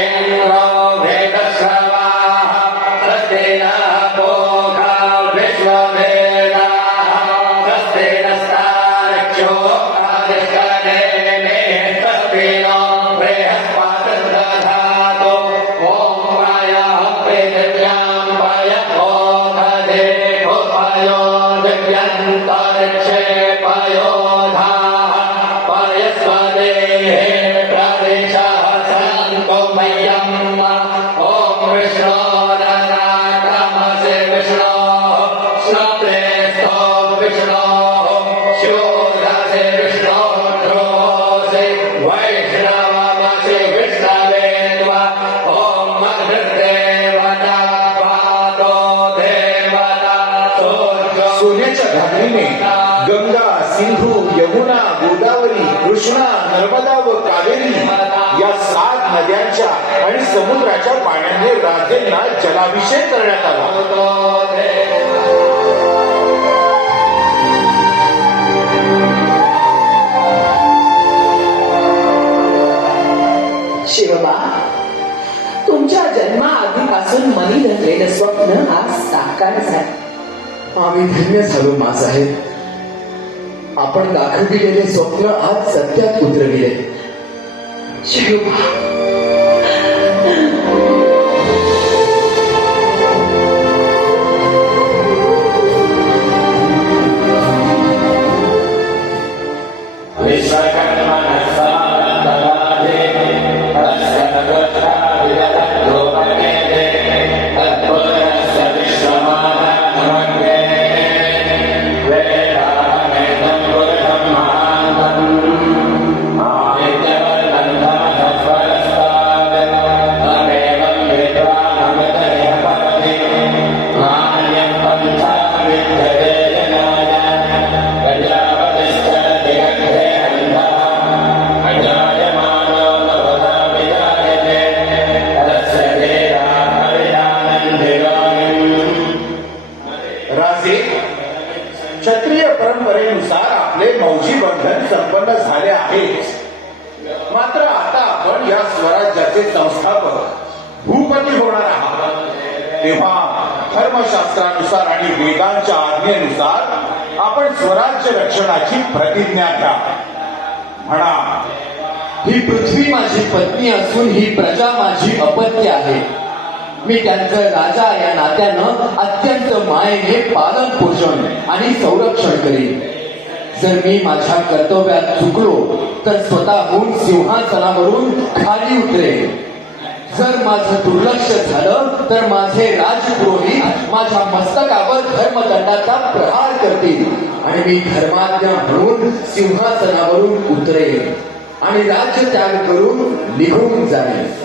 इंद्रो वेदश्रवाः स्वस्ति नः पूषा विश्ववेदाः स्वस्ति नस्तार्क्ष्यो आदिष्टनेमिः स्वस्ति नो बृहस्पतिर्दधातु ॐ पायः पृथिव्यां पयो दधेः पयो दिव्यन्तरिक्षे पयो धाः पयस्वदेहे प्रदिशः सन्तु मह्यम् ॐ विष्णो नराक्रमसि विष्णोः श्रोत्रेस्तो विष्णोः शूरसि विष्णोः ध्रुवोऽसि वैष्णवमसि विष्णवे त्वा ॐ मधुर्देवता पादो देवता सोन्याच्या धारणीने गंगा, सिंधू, यमुना, गोदावरी, कृष्णा, नर्मदा व कावेरी या 7 नद्यांच्या आणि समुद्राच्या पाण्याने राजेंना जलाभिषेक करण्यात आला. शिवबा, तुमच्या जन्माआधीपासून मनी धरलेलं स्वप्न आज साकार झालं. आम्ही धन्य झालो मासाहेब. आपण दाखविलेले स्वप्न आज सत्यात उतरविले. शिवबा, क्षत्रिय परंपरेनुसार आपले मौजी बंधन संपन्न झाले आहेच. मात्र आता आपण या स्वराज्याचे संस्थापक भूपती होणार आहात. तेव्हा धर्मशास्त्रानुसार आणि वेदांच्या आज्ञेनुसार आपण स्वराज्य रक्षणाची प्रतिज्ञा घ्या. म्हणा, ही पृथ्वी माझी पत्नी असून ही प्रजा माझी अपत्य आहे. मी त्यांचं राजा या नात्यानं अत्यंत मायेने पालन पोषण आणि संरक्षण करीन. जर मी माझ्या कर्तव्यात चुकलो तर स्वतःहून सिंहासनावरून खाली उतरेन. जर माझं दुर्लक्ष झालं तर माझे राजपुरोहित माझ्या मस्तकावर धर्मदंडाचा प्रहार करतील आणि मी धर्माज्ञा म्हणून सिंहासनावरून उतरेन आणि राज्य त्याग करून निघून जाईल.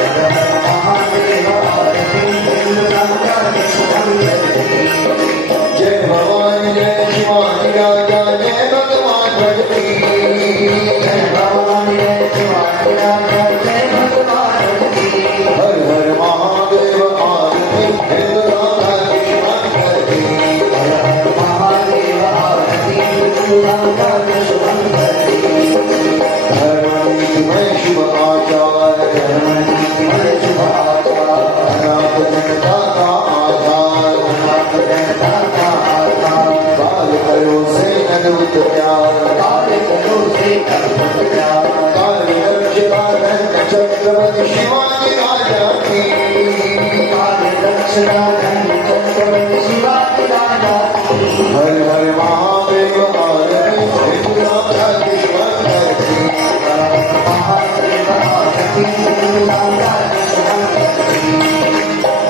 Hare भवानी जय शिवानी राजा जय भगवान भगती जय भवानी जय शिवानी राजा जय भगवान भगती हर हर महादेव आरती हिंदुराजा शिवान भगती हर हर महादेव आरती हिंदुराजा शिवान भगती धर्मनीतिमय शुभ आचार धर्मनीतिमय शुभ आचार अनाथ जनता का आधार अनाथ जनता का आधार काल करो से अद्भुत प्यार काल करो से अद्भुत प्यार काल रक्षका धन चक्रवर्ती शिवाजी राजा की काल रक्षका धन चक्रवर्ती शिवाजी राजा की हर हर महादेव आरती हिंदुराजा शिवान भगती महादेव आरती हिंदुराजा शिवान भगती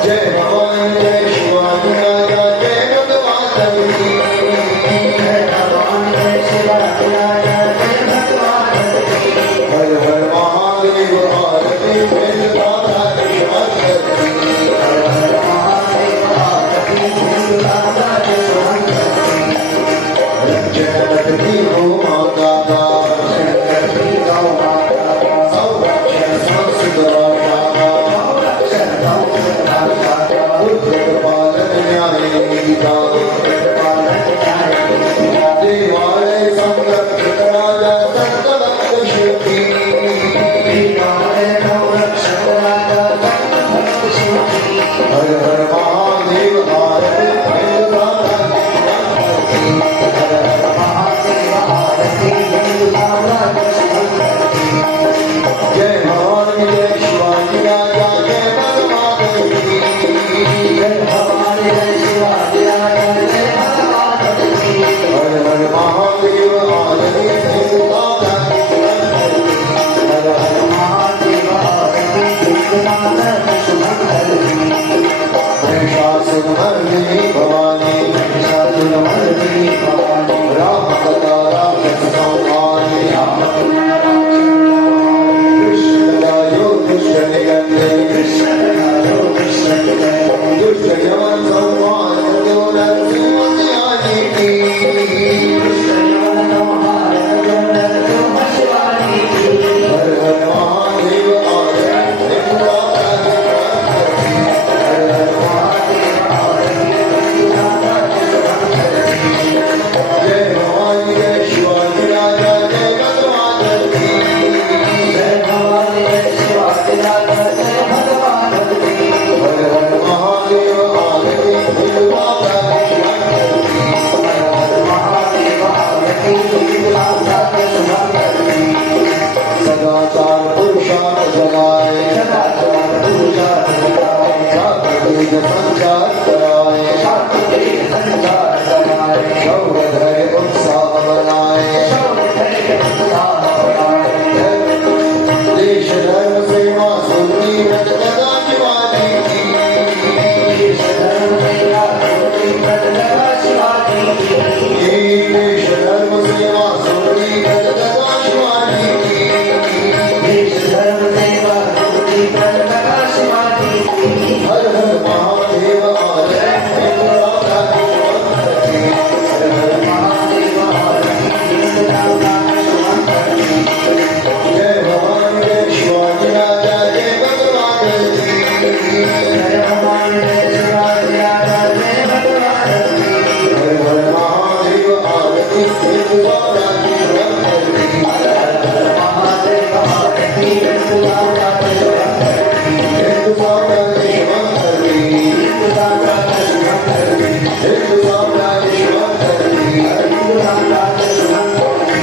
जय भवानी जय शिवाजी राजा जय भगवान भगती जय भवानी जय शिवाजी राजा जय भगवान भगती हर हर महादेव आरती हिंदुराजा शिवान भगती हर हर महादेव आरती हिंदुराजा शिवान भगती रक्षण करती हो माता का रक्षण करती हो माता का संरक्षण संस्कृत संरक्षण संस्कृत उद्योग पालन न्याय नीता देवालय संरक्षित राजा संतभक्त शिवजी देवालय संरक्षित राजा संतभक्त शिवजी हर हर महादेव आरती हिंदुराजा शिवान भगती हर हर महादेव आरती हिंदुराजा शिवान भगती जय भवानी जय शिवाजी राजा जय भगवान भगती जय भवानी जय शिवाजी राजा जय भगवान भगती हर हर महादेव आरती हिंदुराजा शिवान भगती हर हर महादेव आरती हिंदुराजा शिवान भगती महिषासुरमर्दिनी भवानी महिषासुरमर्दिनी भवानी राम कथा राक्षस संहारी राम कृष्ण दयायो दुष्ट निगंधे कृष्ण दयायो दुष्ट निगंधे दुष्ट जवन संहार दो नरसिंहयानी की कृष्ण जवन संहार दो नरसिंहयानी की हर हर महादेव आरती हिंदुराजा शिवान भगती हर हर महादेव आरती हिंदुराजा शिवान भगती जय भवानी जय शिवाजी राजा जय भगवान भगती जय भवानी जय शिवाजी राजा जय भगवान भगती हर हर महादेव आरती हिंदुराजा शिवान भगती हर हर महादेव आरती हिंदुराजा शिवान भगती सदाचार पुरुषार्थ जगाए सदाचार पुरुषार्थ जगाए शास्त्र तेज संचार कराए शास्त्र तेज संचार कराए शौर्य धैर्य उत्साह बनाए शौर्य धैर्य उत्साह बनाए देश धर्म सेवा सुरती व्रत लगा शिवाजी की देश धर्म सेवा सुरती व्रत लगा शिवाजी की देश धर्म सेवा सुरती व्रत लगा शिवाजी की देश धर्म सेवा सुरती व्रत लगा शिवाजी की हर हर महादेव आरती हिंदुराजा शिवान भगती हर हर महादेव आरती हिंदुराजा शिवान भगती जय भवानी जय शिवाजी राजा जय भगवान भगती जय भवानी जय शिवाजी राजा जय भगवान भगती हर हर महादेव आरती हिंदुराजा शिवान भगती हर हर महादेव आरती हिंदुराजा शिवान भगती हिंदुराजा शिवान भगती हिंदुराजा शिवान भगती हिंदुराजा शिवान भगती हिंदुराजा शिवान भगती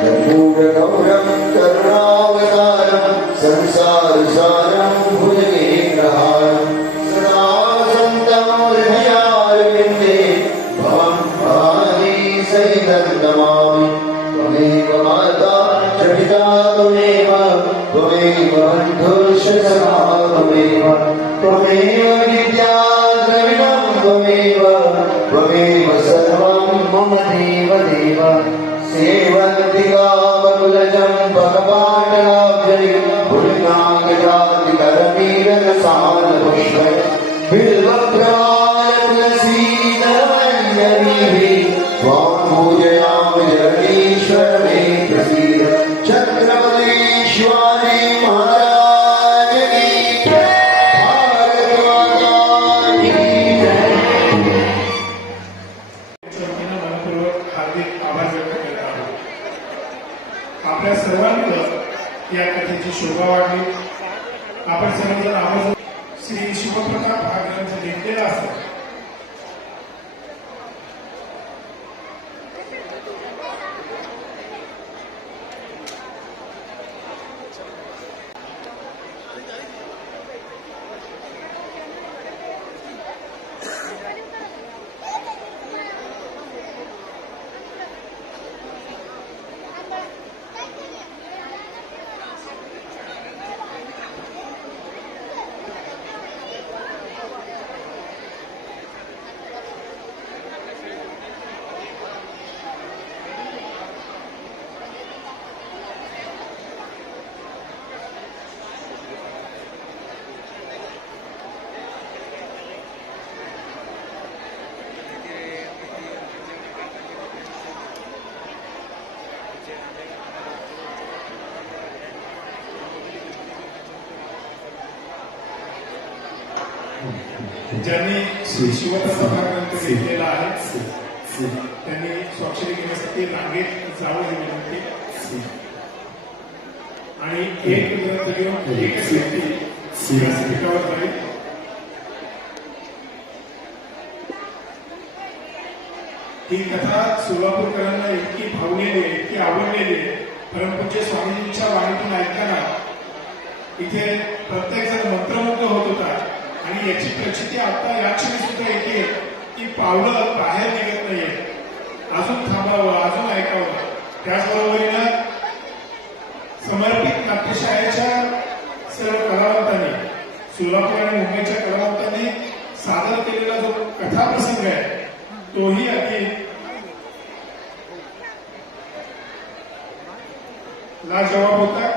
कर्पूरगौरं करुणावतारं संसारसारं भुजगेन्द्रहारं सदा वसन्तं हृदयारविन्दे भवं भवानी सहितं नमामि त्वमेव माता च पिता त्वमेव त्वमेव बन्धुश्च सखा त्वमेव त्वमेव विद्या द्रविणं त्वमेव त्वमेव सर्वं मम देव देव सेवन्तिका बकुलजं पकपाटलाब्जै भुजनागजातिकरमीरनसानपुष्पै बिल्वप्रवालकुलसीदल वीरे त्वां पूजयामि जगदीश्वर मे प्रसीद छत्रपति शिवाजी महाराज की जय भारत माता की जय वतीनं मनपूर्वक हार्दिक आभार व्यक्त करत आहोत. आपल्या सर्वांनी या कथेची शोभा वाढली. आपण सर्वजण आवर्जून श्री शिवप्रताप हा ग्रंथ घेतलेला असेल. ज्यांनी श्री शिवप्रताप हा ग्रंथ घेतलेला आहे त्यांनी स्वाक्षरी घेण्यासाठी रांगेत जावं ही विनंती. आणि एक ग्रंथ घेऊन एकच व्यक्ती व्यासपीठावर जाईल. ही कथा सोलापूरकरांना इतकी भावलेली आहे, इतकी आवडलेली आहे. परमपूज्य स्वामींच्या वाणीतून ऐकताना इथे प्रत्येक जण मंत्रमुग्ध होत होता. आणि याची प्रचिती आता या क्षणी सुद्धा येते की पावलं बाहेर निघत नाहीये. अजून थांबावं, अजून ऐकावं. त्याचबरोबरीनं समर्पित नाट्यशाळेच्या सर्व कलावंतांनी, सोलापूर आणि मुंबईच्या कलावंतांनी सादर केलेला जो कथाप्रसंग आहे तोही अगदी लाजवाब होता.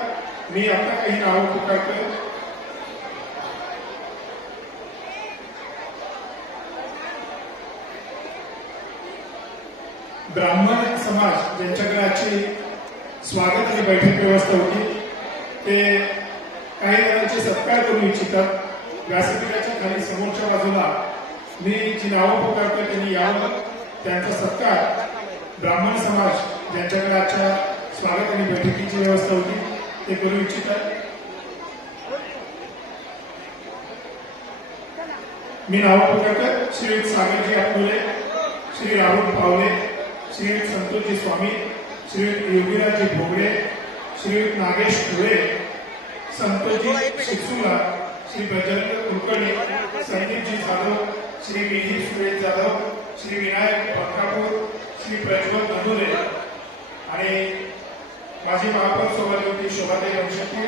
मी आता काही नावं पुकारतो. ब्राह्मण समाज ज्यांच्याकडे आजची स्वागत आणि बैठक व्यवस्था होती ते काही जणांचे सत्कार करू इच्छितात. व्यासपीठाच्या खाली समोरच्या बाजूला मी जी नावं पुकारतो त्यांनी यावं. त्यांचा सत्कार ब्राह्मण समाज ज्यांच्याकडे आजच्या स्वागत आणि बैठकीची व्यवस्था होती ते करू इच्छितात. मी नावं पुकारतो. श्री सागरजी आपले, श्री राहुल पावले, श्री संतोषजी स्वामी, श्री योगीराजी भोगडे, श्री नागेश धुळे, संतोषजी शिरसुला, श्री बजरंग कुलकर्णी, संदीपजी जाधव, श्री मिहिर सुरेश जाधव, श्री विनायक पंकापूर, श्री प्रज्वल अधुरे आणि माझी महापौर सौभाग्यवती शोभाताई वंशती,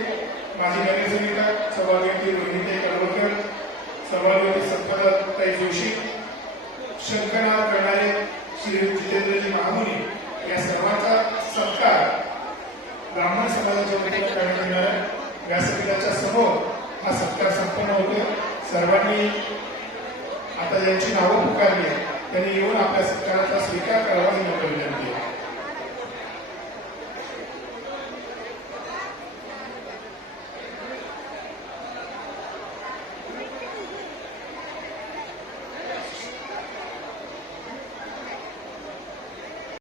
माझी नगरसेविका सौभाग्यवती रोहिणीताई कडवळकर, सौभाग्यवती संपदाताई जोशी, शंकरनाथ करणारे श्री जितेंद्रजी महामुनी या सर्वांचा सत्कार ब्राह्मण समाजाच्या वतीने करण्यात येणार आहे. व्यासपीठाच्या समोर हा सत्कार संपन्न होतो. सर्वांनी आता ज्यांची नावं पुकारली त्यांनी येऊन आपल्या सत्काराचा